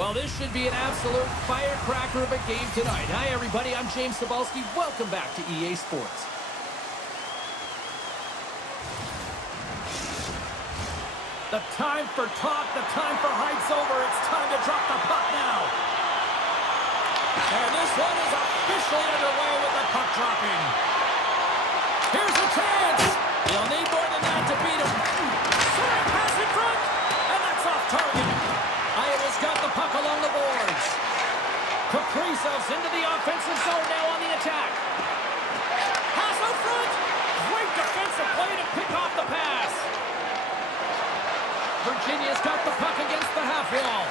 Well, this should be an absolute firecracker of a game tonight. Hi, everybody. I'm James Cebulski. Welcome back to EA Sports. The time for talk, the time for hype's over. It's time to drop the puck now. And this one is officially underway with the puck dropping. Here's a chance. You'll need more than that to beat him. Sorry, pass in front. And that's off target. Iowa's got the puck along the boards. Kaprizov's into the offensive zone now on the attack. Pass out front. Great defensive play to pick off the pass. Virginia's got the puck against the half wall.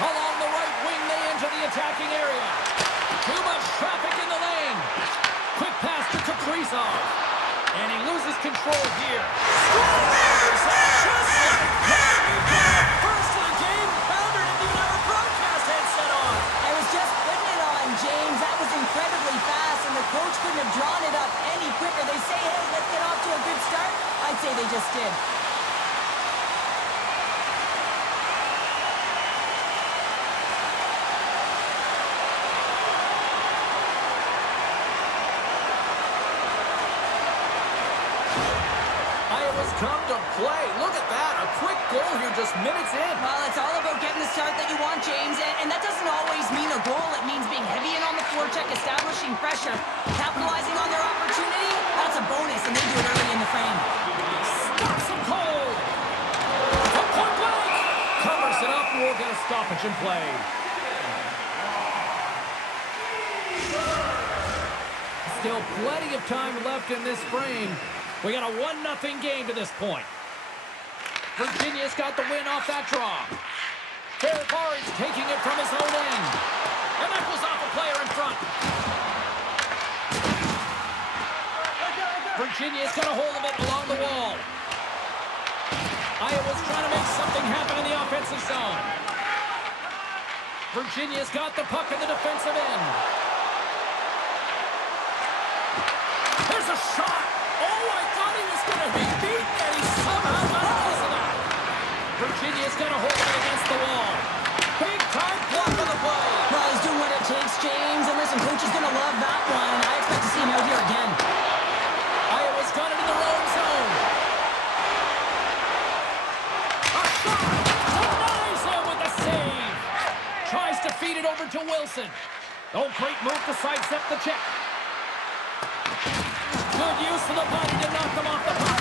Along the right wing, they enter the attacking area. Too much traffic in the lane. Quick pass to Kaprizov. And he loses control here. Scores! Just like that, we've got a first in the game. Pounder didn't even have a broadcast headset on. I was just putting it on, James. That was incredibly fast, and the coach couldn't have drawn it up any quicker. They say, hey, let's get off to a good start. I'd say they just did. Come to play. Look at that. A quick goal here just minutes in. Well, it's all about getting the start that you want, James. And that doesn't always mean a goal. It means being heavy in on the forecheck, establishing pressure, capitalizing on their opportunity. That's a bonus, and they do it early in the frame. Stops him cold. From point blank. Covers it up. We'll get a stoppage in play. Still plenty of time left in this frame. We got a 1-0 game to this point. Virginia's got the win off that draw. Ferrari's taking it from his own end. And that goes off a player in front. Virginia's got a hold of it along the wall. Iowa's trying to make something happen in the offensive zone. Virginia's got the puck in the defensive end. There's a shot. Oh, I thought he was going to be beaten, and he somehow got a piece of that. Virginia's got to hold it against the wall. Big-time block on the play. Well, he's doing what it takes, James. And listen, coach is going to love that one. I expect to see him out here again. Iowa's got it in the wrong zone. A shot. Denies him with the save. Tries to feed it over to Wilson. Oh, great move to sidestep the check. Good use of the body to knock them off the puck.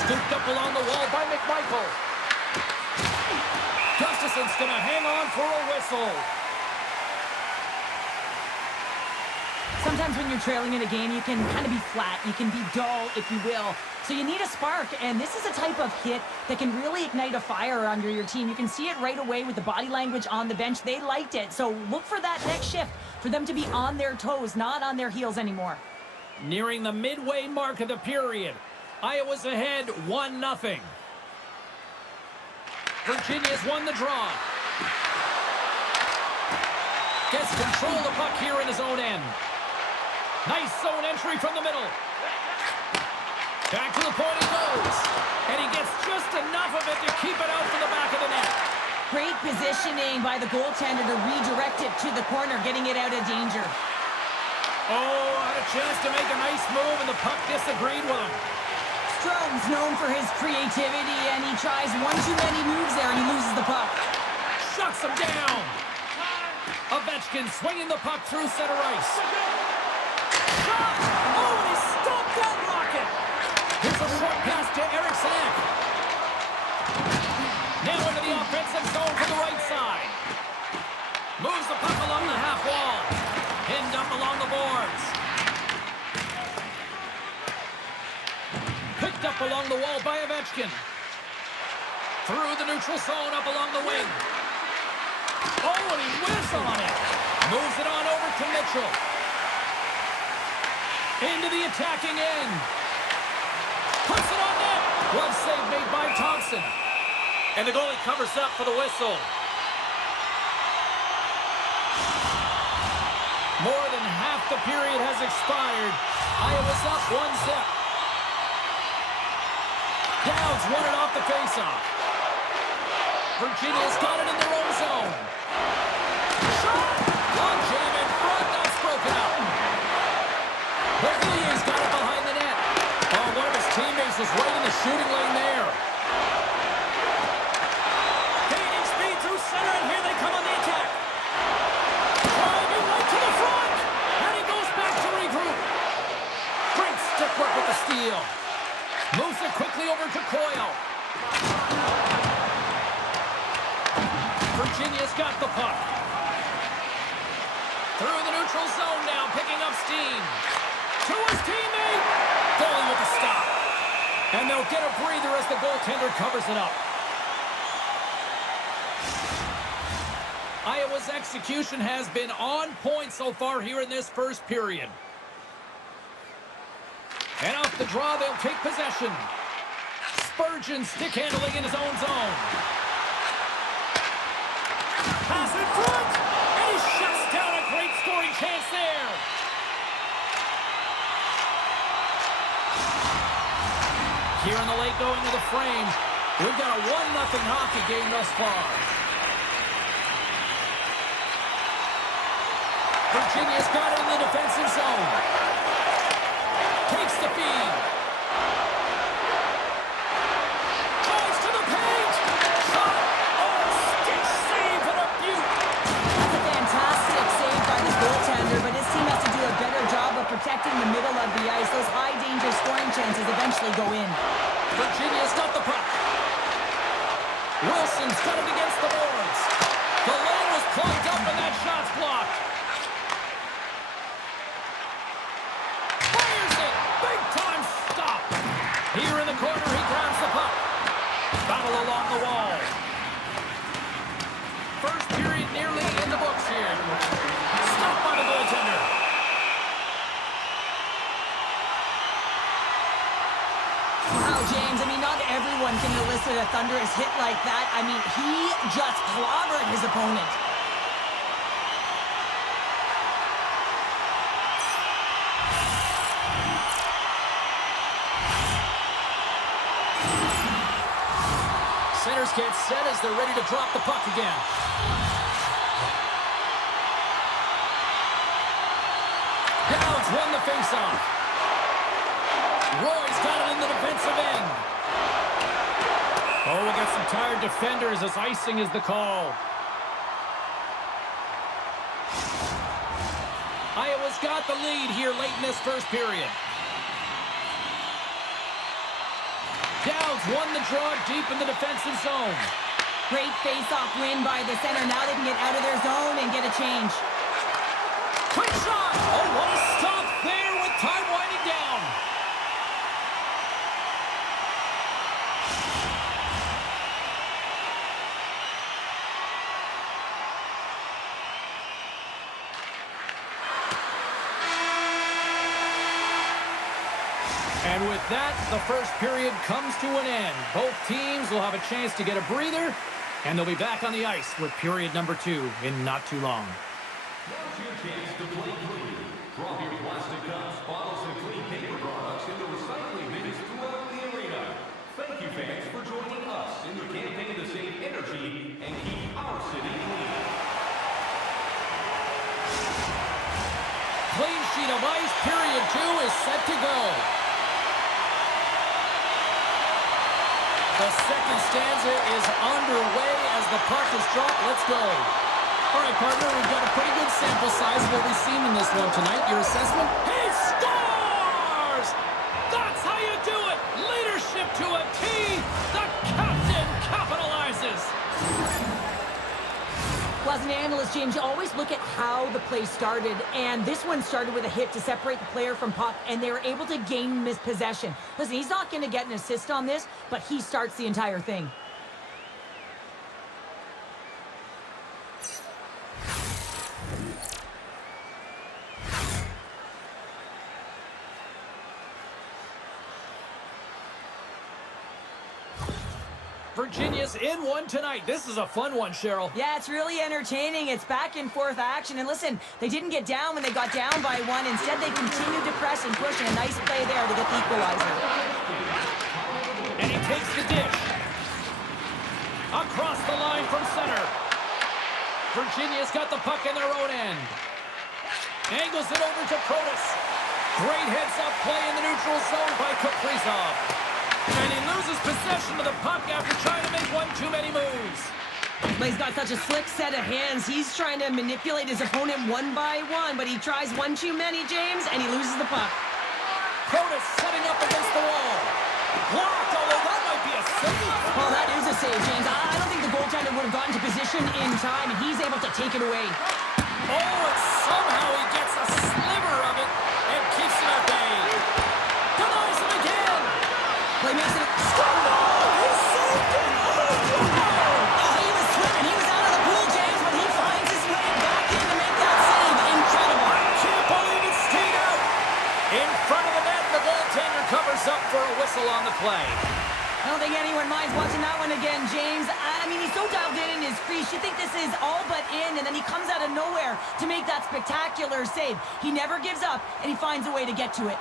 Scooped up along the wall by McMichael. Gustafson's going to hang on for a whistle. Sometimes when you're trailing in a game, you can kind of be flat. You can be dull, if you will. So you need a spark, and this is a type of hit that can really ignite a fire under your team. You can see it right away with the body language on the bench. They liked it. So look for that next shift, for them to be on their toes, not on their heels anymore. Nearing the midway mark of the period. Iowa's ahead 1-0. Virginia's won the draw. Gets control of the puck here in his own end. Nice zone entry from the middle. Back to the point he goes. And he gets just enough of it to keep it out from the back of the net. Great positioning by the goaltender to redirect it to the corner, getting it out of danger. Oh, had a chance to make a nice move, and the puck disagreed with him. Strome's known for his creativity, and he tries one too many moves there, and he loses the puck. Shuts him down. Ovechkin swinging the puck through center ice. Shot! Oh, and he stopped that rocket! Here's a short pass to Eriksson. Now into the offensive zone for the right side. Moves the puck along the half wall. Pinned up along the boards. Picked up along the wall by Ovechkin. Through the neutral zone up along the wing. Oh, and he whiffs on it. Moves it on over to Mitchell. Into the attacking end. Puts it on net. Glove save made by Thompson. And the goalie covers up for the whistle. More than half the period has expired. Iowa's up 1-0. Down Downs won it off the faceoff. Virginia's got it in their own zone. Shot! One jam in front. That's broken up. Wacky got it behind the net. Oh, one of his teammates is right in the shooting lane there. Gaining speed through center, and here they come on the attack. Driving right to the front. And he goes back to regroup. Great stick work with the steal. Moves it quickly over to Coyle. Virginia's got the puck. Through the neutral zone now, picking up steam. To his teammate. Goalie with the stop. And they'll get a breather as the goaltender covers it up. Iowa's execution has been on point so far here in this first period. And off the draw, they'll take possession. Spurgeon stick handling in his own zone. Pass in front, and he shuts down a great scoring chance there. Here in the late going of the frame, we've got a 1-0 hockey game thus far. Virginia's got it in the defensive zone. Takes the feed. Drives to the paint. Shot. Oh, stick save and a beaut. That's a fantastic save by the goaltender, but his team has to do a better job of protecting the middle of the ice. Those high-danger scoring chances eventually go in. Virginia's got the puck. Wilson's got it against the boards. The lane was plugged up and that shot's blocked. Fires it. Big time stop. Here in the corner, he grabs the puck. Battle along the wall. First period nearly in the books here. Stopped by the goaltender. Wow, James, I mean, not everyone can elicit a thunderous hit like that. I mean, he just clobbered his opponent. Centers get set as they're ready to drop the puck again. Downs won the faceoff. Roy's got it in the defensive end. Oh, we got some tired defenders as icing is the call. Iowa's got the lead here late in this first period. Downs won the draw deep in the defensive zone. Great face-off win by the center. Now they can get out of their zone and get a change. Quick shot! Oh, what a stop there with time winding down. And with that, the first period comes to an end. Both teams will have a chance to get a breather, and they'll be back on the ice with period number 2 in not too long. Now's your chance to play clean. Drop your plastic cups, bottles, and clean paper products into recycling bins throughout the arena. Thank you, fans, for joining us in the campaign to save energy and keep our city clean. Clean sheet of ice, period 2 is set to go. The second stanza is underway as the puck is dropped. Let's go. All right, partner, we've got a pretty good sample size of what we've seen in this one tonight. Your assessment? He scores! That's how you do it! Leadership to a T! The captain capitalizes! Well, as an analyst, James, you always look at how the play started, and this one started with a hit to separate the player from puck, and they were able to gain this possession. Listen, he's not going to get an assist on this, but he starts the entire thing. Virginia's in one tonight. This is a fun one, Cheryl. Yeah, it's really entertaining. It's back and forth action. And listen, they didn't get down when they got down by one. Instead, they continued to press and push, and a nice play there to get the equalizer. And he takes the dish. Across the line from center. Virginia's got the puck in their own end. Angles it over to Protas. Great heads-up play in the neutral zone by Kaprizov. And he loses possession of the puck after trying to make one too many moves. But he's got such a slick set of hands. He's trying to manipulate his opponent one by one, but he tries one too many, James, and he loses the puck. Protas setting up against the wall. Blocked, although that might be a save. Oh, that is a save, James. I don't think the goaltender would have gotten to position in time, and he's able to take it away. Oh, and somehow he gets a sliver of it and keeps it at bay. Denies him again. Play makes it. No, he saved it. Oh, he was swimming. He was out of the pool, James, but he finds his way back in to make that save. Incredible. I can't believe it stayed out. In front of the net, the goaltender covers up for a whistle on the play. I don't think anyone minds watching that one again, James. I mean, he's so dialed in his crease. You think this is all but in, and then he comes out of nowhere to make that spectacular save. He never gives up, and he finds a way to get to it.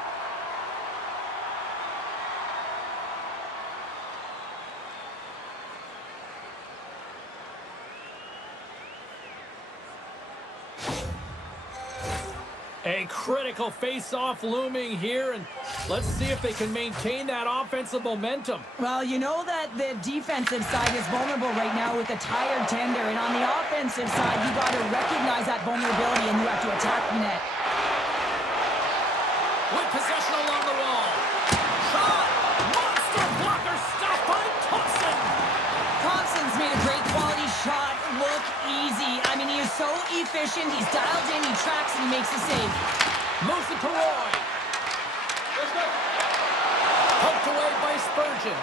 A critical face-off looming here, and let's see if they can maintain that offensive momentum. Well, you know that the defensive side is vulnerable right now with a tired tender, and on the offensive side, you got to recognize that vulnerability, and you have to attack the net. With possession along the wall. Shot! Monster blocker stopped by Thompson! Thompson's made a great quality shot look easy. I mean, he is so efficient. He's dialed in, he tracks, and he makes the save. Moves it to Roy. Poked away by Spurgeon.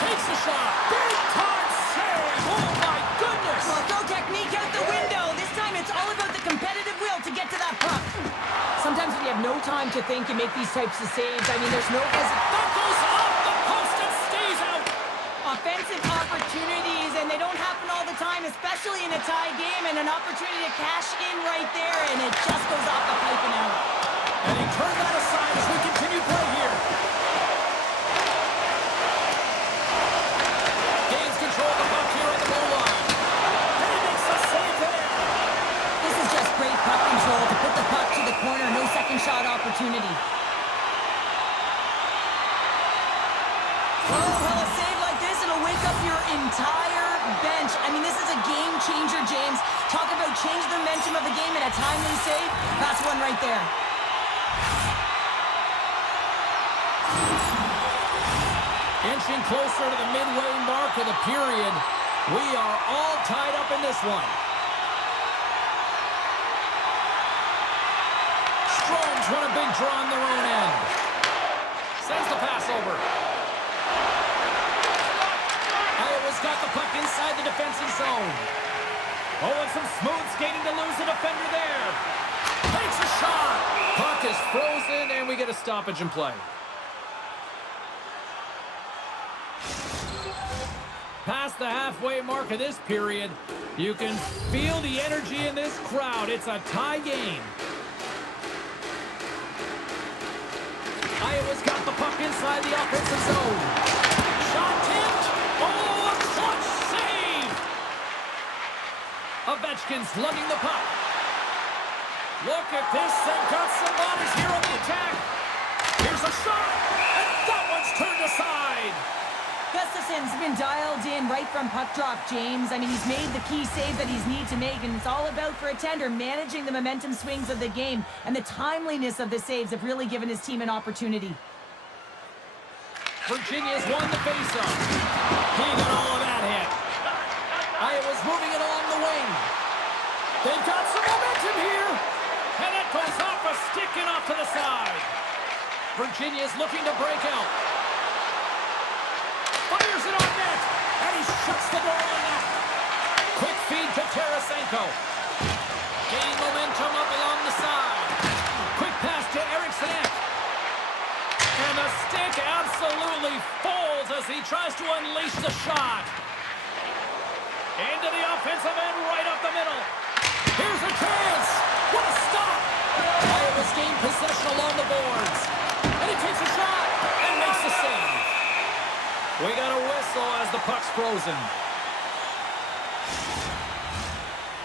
Takes the shot. Big time save. Oh my goodness. Well, throw technique out the window. This time it's all about the competitive will to get to that puck. Sometimes when you have no time to think and make these types of saves, I mean, there's no hesitation. That goes off the post and stays out. Offensive opportunities, and they don't happen all the time, especially in a tie game, and an opportunity to cash in right there, and it just goes off the pipe and out. And he turned that aside as we continue play here. Gains control of the puck here on the goal line. And he makes the save there. This is just great puck control to put the puck to the corner, no second shot opportunity. Oh, well, a save like this, it'll wake up your entire bench. I mean, this is a game changer, James. Talk about change the momentum of the game in a timely save. That's one right there. Inching closer to the midway mark of the period. We are all tied up in this one. Strome's won a big draw on their own end. Sends the pass over. Iowa's got the puck inside the defensive zone. Oh, and some smooth skating to lose the defender there. Takes a shot. Puck is frozen, and we get a stoppage in play. Past the halfway mark of this period, you can feel the energy in this crowd. It's a tie game. Iowa's got the puck inside the offensive zone. Shot tipped. Oh, a clutch save. Ovechkin's lugging the puck. Look at this. They've got some bodies here on the attack. Here's a shot. And that one's turned aside. Gustafson's been dialed in right from puck drop, James. I mean, he's made the key save that he's need to make, and it's all about, for a tender, managing the momentum swings of the game, and the timeliness of the saves have really given his team an opportunity. Virginia's won the faceoff. He got all of that hit. Iowa's moving it along the wing. They've got some momentum here. And it goes off a stick and off to the side. Virginia's looking to break out. Fires it on net. And he shuts the door on that. Quick feed to Tarasenko. Gaining momentum up along the side. Quick pass to Eriksson. And the stick absolutely folds as he tries to unleash the shot. Into the offensive end, right up the middle. Here's a chance. What a stop. Iowa's gained possession along the boards. And he takes Takes a shot and makes the save. We got a whistle as the puck's frozen.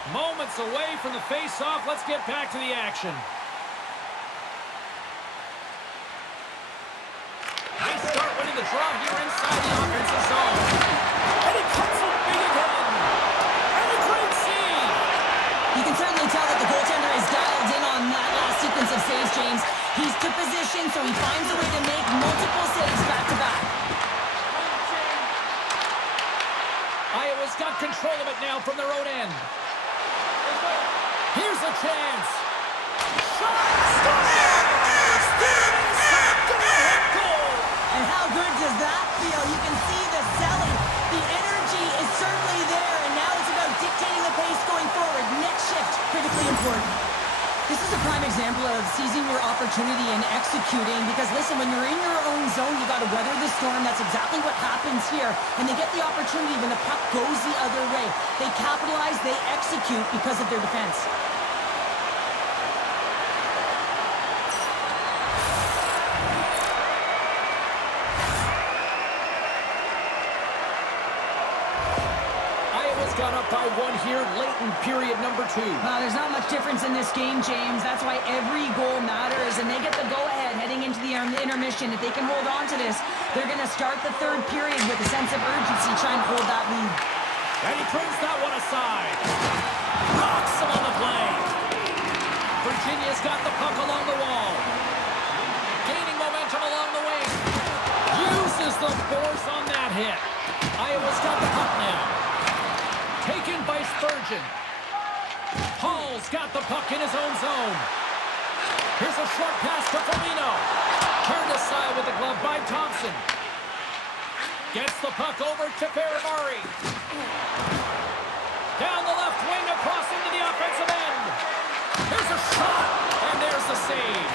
Moments away from the face-off. Let's get back to the action. Nice start winning the draw here inside the offensive zone. And he cuts it big again. And a great save. You can certainly tell that the goaltender is dialed in on that last sequence of saves, James. He's to position, so he finds a way to make multiple saves back-to-back. Iowa's got control of it now from their own end. Here's a chance. Shot! Scores! Goal! And how good does that feel? You can see the selling. The energy is certainly there, and now it's about dictating the pace going forward. Next shift, critically important. This is a prime example of seizing your opportunity and executing, because listen, when you're in your own zone, you got to weather the storm. That's exactly what happens here. And they get the opportunity when the puck goes the other way. They capitalize, they execute because of their defense. Got up by one here late in period number 2. There's not much difference in this game, James. That's why every goal matters, and they get the go-ahead heading into the intermission. If they can hold on to this, they're going to start the third period with a sense of urgency, trying to hold that lead. And he turns that one aside. Knocks him on the play. Virginia's got the puck along the wall. Gaining momentum along the wing. Uses the force on that hit. Iowa's got the puck now. Taken by Spurgeon. Hall's got the puck in his own zone. Here's a short pass to Foligno. Turned aside with the glove by Thompson. Gets the puck over to Ferrari. Down the left wing across into the offensive end. Here's a shot, and there's the save.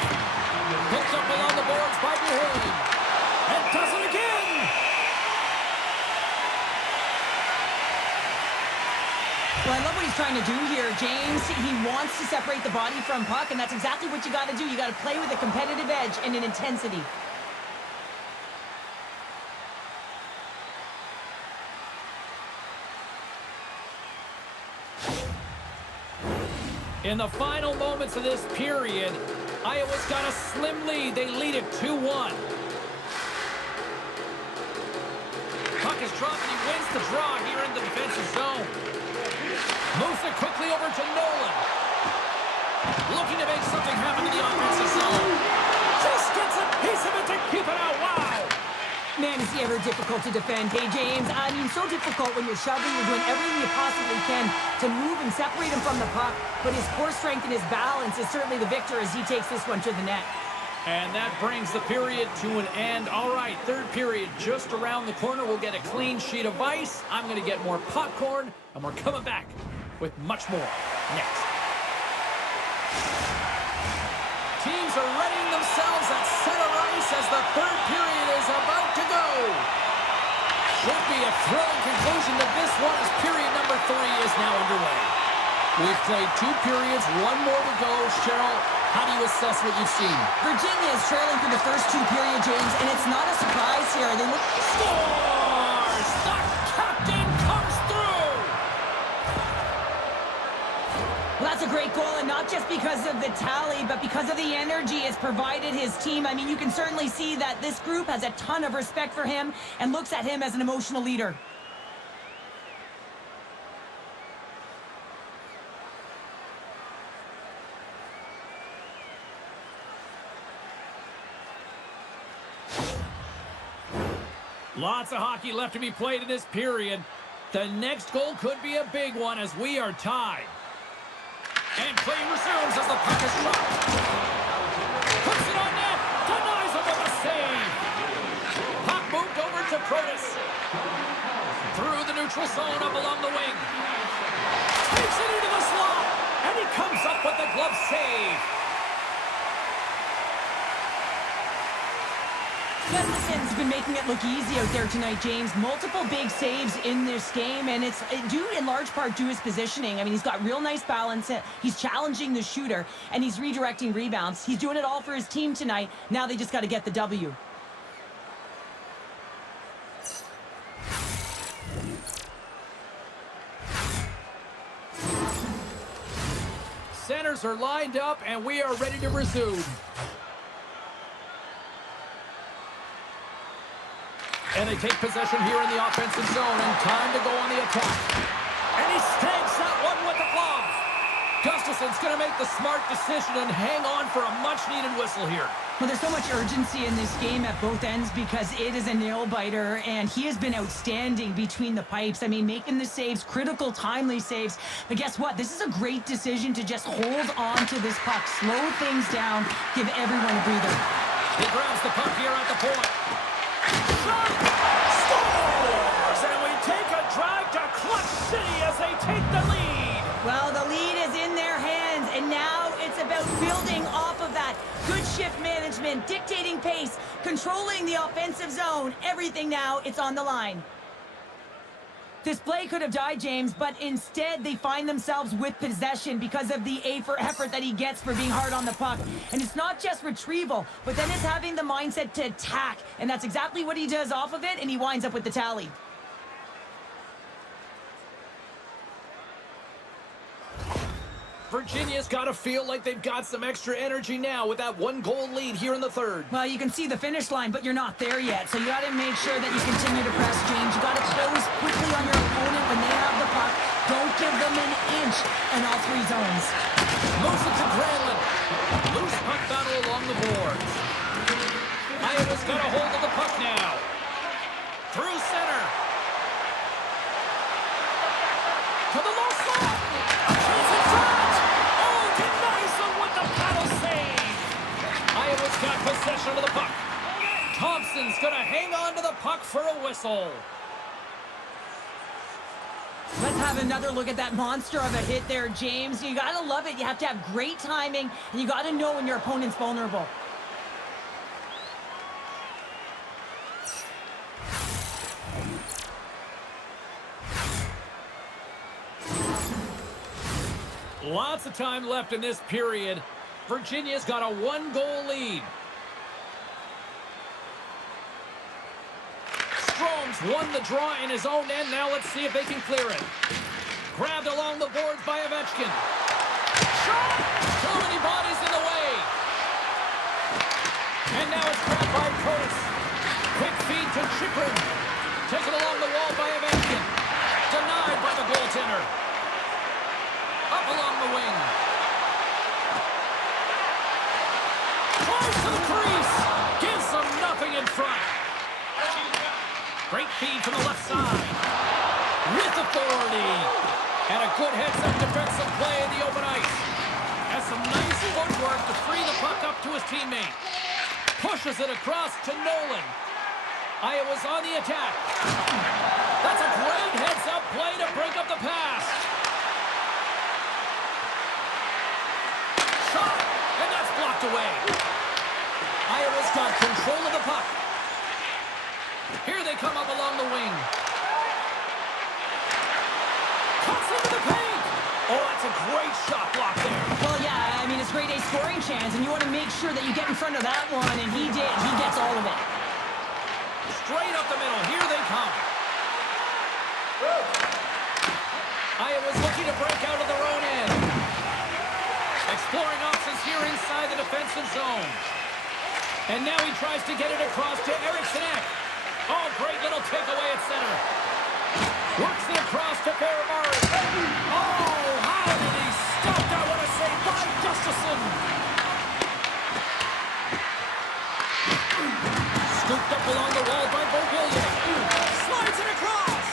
Picked up along the boards by Buchanan. And does it again. Well, I love what he's trying to do here, James. He wants to separate the body from puck, and that's exactly what you got to do. You got to play with a competitive edge and an intensity. In the final moments of this period, Iowa's got a slim lead. They lead it 2-1. Puck is dropped, and he wins the draw here in the defensive zone. Moves it quickly over to Nolan. Looking to make something happen in the offensive zone. Just gets a piece of it to keep it out. Wow! Man, is he ever difficult to defend. Hey, James, I mean, so difficult when you're shoving, you're doing everything you possibly can to move and separate him from the puck. But his core strength and his balance is certainly the victor as he takes this one to the net. And that brings the period to an end. All right, third period just around the corner. We'll get a clean sheet of ice. I'm going to get more popcorn, and we're coming back with much more next. Teams are readying themselves at center ice as the third period is about to go. Should be a thrilling conclusion to this one as period number 3 is now underway. We've played 2 periods, 1 more to go. Cheryl, how do you assess what you've seen? Virginia is trailing through the first 2 periods, James, and it's not a surprise here. They look... Scores! The captain comes through! Well, that's a great goal, and not just because of the tally, but because of the energy it's provided his team. I mean, you can certainly see that this group has a ton of respect for him and looks at him as an emotional leader. Lots of hockey left to be played in this period. The next goal could be a big one as we are tied. And play resumes as the puck is dropped. Puts it on net. Denies him with a save. Puck moved over to Protas. Through the neutral zone up along the wing. Takes it into the slot. And he comes up with the glove save. Gustafson's been making it look easy out there tonight, James. Multiple big saves in this game, and it's due in large part to his positioning. I mean, he's got real nice balance. He's challenging the shooter, and he's redirecting rebounds. He's doing it all for his team tonight. Now they just got to get the W. Centers are lined up, and we are ready to resume. And they take possession here in the offensive zone, and time to go on the attack. And he snags that one with the glove. Gustafson's going to make the smart decision and hang on for a much-needed whistle here. Well, there's so much urgency in this game at both ends because it is a nail-biter, and he has been outstanding between the pipes. I mean, making the saves, critical, timely saves. But guess what? This is a great decision to just hold on to this puck, slow things down, give everyone a breather. He grabs the puck here at the point. Shot! Scores! And we take a drive to Clutch City as they take the lead. Well, the lead is in their hands, and now it's about building off of that. Good shift management, dictating pace, controlling the offensive zone. Everything now, it's on the line. This play could have died, James, but instead they find themselves with possession because of the effort that he gets for being hard on the puck. And it's not just retrieval, but then it's having the mindset to attack. And that's exactly what he does off of it, and he winds up with the tally. Virginia's got to feel like they've got some extra energy now with that one-goal lead here in the third. Well, you can see the finish line, but you're not there yet. So you got to make sure that you continue to press, James. You got to close quickly on your opponent when they have the puck. Don't give them an inch in all three zones. Moves it to Granlund. Loose puck battle along the boards. Iowa's got a hold of the puck now. Through center. To the low slot. A chance in front. Oh, denies him with the paddle save. Iowa's got possession of the puck. Thompson's going to hang on to the puck for a whistle. Let's have another look at that monster of a hit there, James. You got to love it. You have to have great timing, and you got to know when your opponent's vulnerable. Lots of time left in this period. Virginia's got a one-goal lead. Strome's won the draw in his own end. Now let's see if they can clear it. Grabbed along the boards by Ovechkin. Shot! Too many bodies in the way. And now it's grabbed by Curtis. Quick feed to Chychrun. Taken along the wall by Ovechkin. Denied by the goaltender. Up along the wing. Close to the crease. Gives them nothing in front. Great feed from the left side. With authority. And a good heads-up defensive play in the open ice. Has some nice footwork to free the puck up to his teammate. Pushes it across to Nolan. Iowa's on the attack. That's a great heads-up play to break up the pass. Shot, and that's blocked away. Iowa's got control of the puck. Here they come up along the wing. Cuts into the paint. Oh, that's a great shot block there. Well, yeah, I mean, it's grade A scoring chance, and you want to make sure that you get in front of that one, and he did. He gets all of it. Straight up the middle. Here they come. Iowa's looking to break out of their own end. Exploring options here inside the defensive zone. And now he tries to get it across to Eriksson. Oh, great little takeaway at center. Works it across to Ferrari. Oh, how did he stop that? What a save by Gustafsson. Scooped up along the wall by Beauvillier. Slides it across.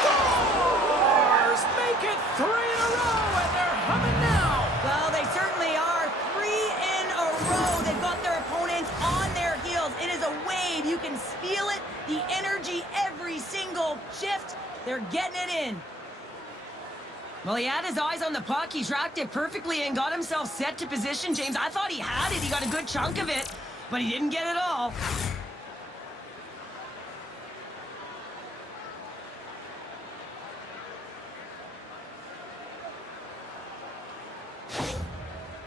Scores! Make it 3 in a row, and they're humming now. Well, they certainly are. 3 in a row. They've got their opponents on their heels. It is a wave. You can feel it. The energy every single shift. They're getting it in. Well, he had his eyes on the puck. He tracked it perfectly and got himself set to position, James. I thought he had it. He got a good chunk of it, but he didn't get it all.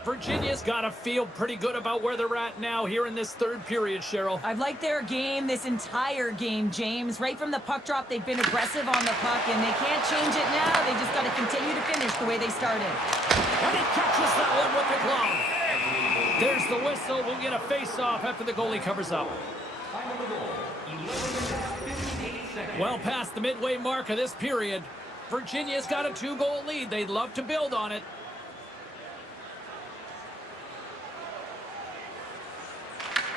Virginia's got to feel pretty good about where they're at now here in this third period, Cheryl. I've liked their game this entire game, James. Right from the puck drop, they've been aggressive on the puck, and they can't change it now. They just got to continue to finish the way they started. And he catches that one with the glove. There's the whistle. We'll get a face-off after the goalie covers up. Well past the midway mark of this period, Virginia's got a 2-goal lead. They'd love to build on it.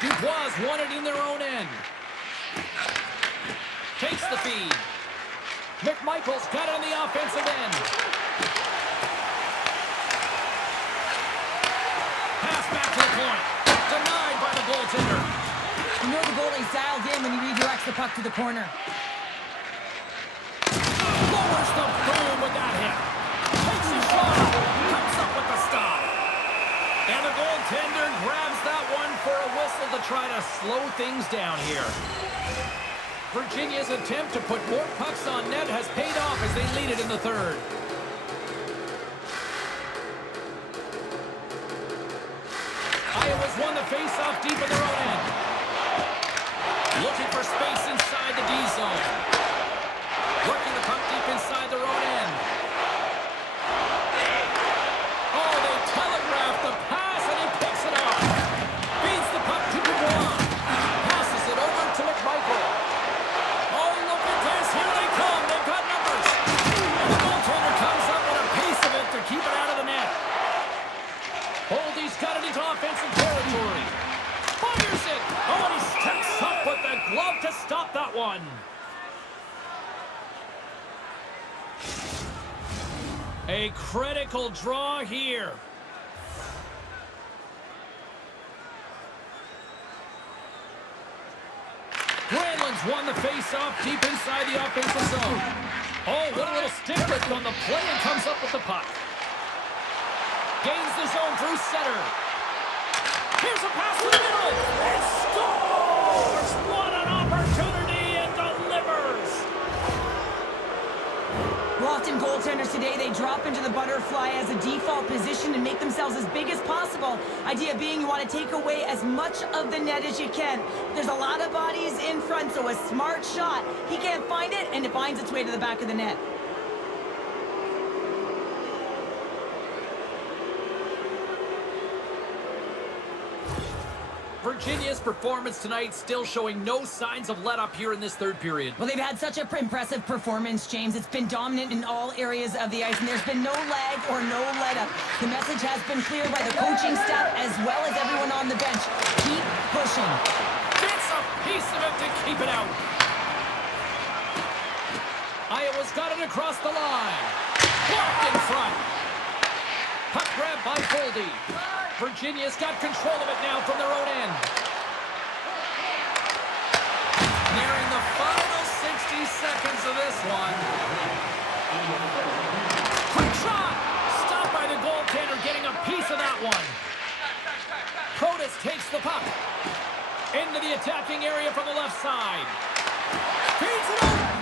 Dubois won it in their own end. Takes the feed. McMichael's got it on the offensive end. Pass back to the point. Denied by the goaltender. You know the goalie's dialed in when he redirects the puck to the corner. Lowers the boom with that hit. Takes a shot. Comes up with the stop. And the goaltender grabs that one for a whistle to try to slow things down here. Virginia's attempt to put more pucks on net has paid off as they lead it in the third. Iowa's won the face-off deep in their own end. Looking for space inside the D zone. Working the puck deep inside their own end. Oh, they telegraph the pass, and he picks it up. Feeds the puck to Dubois. Passes it over to McMichael. Oh, look at this. Here they come. They've got numbers. And the goaltender comes up with a piece of it to keep it out of the net. Holdy's got it into offensive territory. Fires it. Oh, and he steps up with the glove to stop that one. A critical draw here. Granlund's won the face-off deep inside the offensive zone. Oh, what a little stick lift on the play and comes up with the puck. Gains the zone through center. Here's a pass to the middle. And scores! What an opportunity and delivers! Well, often goaltenders today, they drop into the butterfly as a default position and make themselves as big as possible. Idea being you want to take away as much of the net as you can. There's a lot of bodies in front, so a smart shot. He can't find it, and it finds its way to the back of the net. Virginia's performance tonight still showing no signs of let-up here in this third period. Well, they've had such an impressive performance, James. It's been dominant in all areas of the ice, and there's been no lag or no let-up. The message has been clear by the coaching staff as well as everyone on the bench. Keep pushing. Gets a piece of it to keep it out. Iowa's got it across the line. Blocked in front. Puck grab by Goldie. Virginia's got control of it now from their own end. Nearing the final 60 seconds of this one. Quick shot! Stopped by the goaltender, getting a piece of that one. Protas takes the puck. Into the attacking area from the left side. Feeds it over.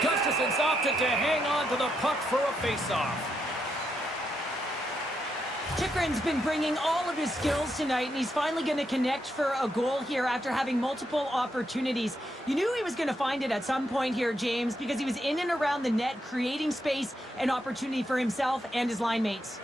Gustafson's opted to hang on to the puck for a face-off. Chikrin's been bringing all of his skills tonight, and he's finally going to connect for a goal here after having multiple opportunities. You knew he was going to find it at some point here, James, because he was in and around the net, creating space and opportunity for himself and his line mates.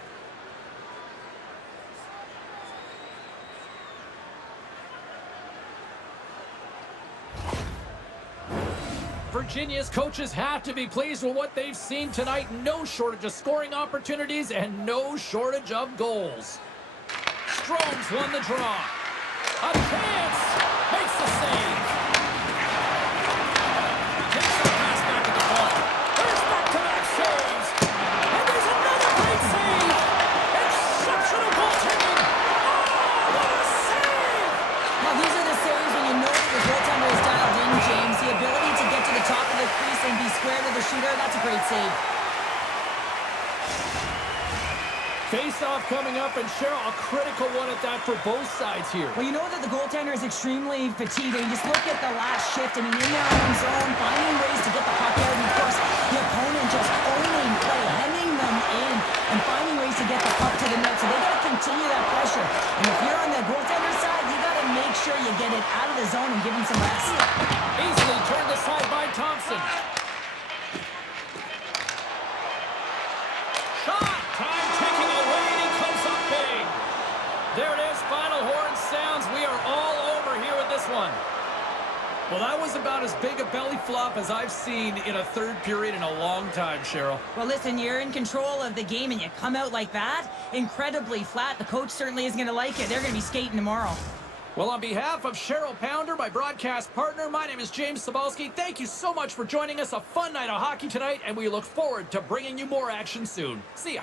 Virginia's coaches have to be pleased with what they've seen tonight. No shortage of scoring opportunities and no shortage of goals. Strome's won the draw. A chance! Makes the save. Takes the pass back at the point. There's back-to-back saves. And there's another great save. Exceptional goaltending. Oh, what a save! Now, these are the saves when you know that the goaltender is dialed in, James. The ability to get to the top of the crease and be square to the shooter, that's a great save. Face-off coming up, and Cheryl, a critical one at that for both sides here. Well, you know that the goaltender is extremely fatigued. And you just look at the last shift. I mean, in their own zone, finding ways to get the puck out. And, of course, the opponent just owning play, hemming them in and finding ways to get the puck to the net. So they got to continue that pressure. And if you're on the goaltender side, you got to make sure you get it out of the zone and give him some rest. Easily turned aside by Thompson. Shot! Time ticking away, and he comes up big. There it is. Final horn sounds. We are all over here with this one. Well, that was about as big a belly flop as I've seen in a third period in a long time, Cheryl. Well, listen, you're in control of the game and you come out like that, incredibly flat. The coach certainly isn't going to like it. They're going to be skating tomorrow. Well, on behalf of Cheryl Pounder, my broadcast partner, my name is James Cybulski. Thank you so much for joining us. A fun night of hockey tonight, and we look forward to bringing you more action soon. See ya.